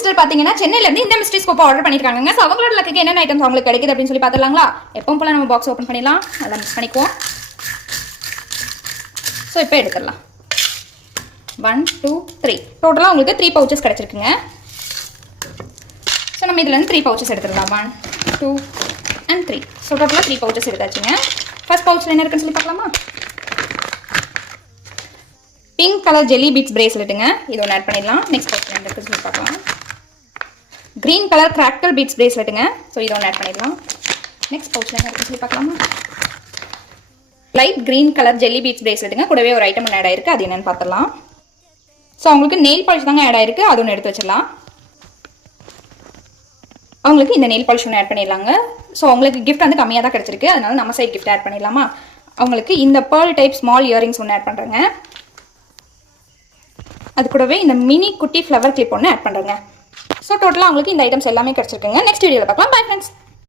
Sister பார்த்தீங்கன்னா சென்னையிலேருந்து இந்த மிஸ்ட்ரி ஸ்கோப் ஆர்டர் பண்ணியிருக்காங்க. ஸோ அவங்களோட லக்கு என்னென்ன ஐட்டம்ஸ் அவங்களுக்கு கிடைக்குது அப்படின்னு சொல்லி பார்த்துலாங்களா? எப்பவும் போல நம்ம பாக்ஸ் ஓப்பன் பண்ணிடலாம். அதெல்லாம் மிக்ஸ் பண்ணிக்குவோம். ஸோ இப்போ எடுத்துடலாம். 1 2 3 டோட்டலாக உங்களுக்கு 3 பவுச்சஸ் கிடச்சிருக்குங்க. ஸோ நம்ம இதுலேருந்து 3 பவுச்சஸ் எடுத்துடலாம். 1 2 and 3. ஸோ டோட்டலாக 3 பவுச்சஸ் எடுத்தாச்சுங்க. ஃபர்ஸ்ட் பவுச்சில் என்ன இருக்குன்னு சொல்லி பார்க்கலாமா? பிங்க் கலர் ஜெல்லி பீட்ஸ் பிரேஸ்லெட்டுங்க. இது ஒன்று ஆட் பண்ணிடலாம். நெக்ஸ்ட் பவுச்சில் என்ன இருக்குன்னு சொல்லி பார்க்கலாம். க்ரீன் கலர் கிராக்கல் பீட்ஸ் பிரேஸ்லெட்டுங்க. ஸோ இது ஒன்று ஆட் பண்ணிடலாம். நெக்ஸ்ட் பவுச்சில் என்ன இருக்குன்னு சொல்லி பார்க்கலாமா? Light green colour jelly beads பிரேஸ்லெட்டுங்க. கூடவே ஒரு ஐட்டம் ஒன்று ஆட் ஆயிருக்கு. அது என்னன்னு பார்த்துடலாம். ஸோ அவங்களுக்கு நெயில் பாலிஷ் தாங்க ஆட் ஆயிருக்கு. அது ஒன்று எடுத்து வச்சிடலாம். அவங்களுக்கு இந்த நெயில் பாலிஷ் ஒன்று ஆட் பண்ணிடலாங்க. ஸோ அவங்களுக்கு கிஃப்ட் வந்து கம்மியாக தான் கிடச்சிருக்கு. அதனால நம்ம சைட் கிஃப்ட் ஆட் பண்ணிடலாமா? அவங்களுக்கு இந்த பேர்ல் டைப் ஸ்மால் இயரிங்ஸ் ஒன்று ஆட் பண்ணுறேங்க. அது கூடவே இந்த மினி குட்டி ஃப்ளவர் கிளிப் ஒன்று ஆட் பண்ணுறேங்க. ஸோ டோட்டலாக அவங்களுக்கு இந்த ஐட்டம்ஸ் எல்லாமே கிடச்சிருக்குங்க. நெக்ஸ்ட் வீடியோவில் பார்க்கலாம். Bye friends.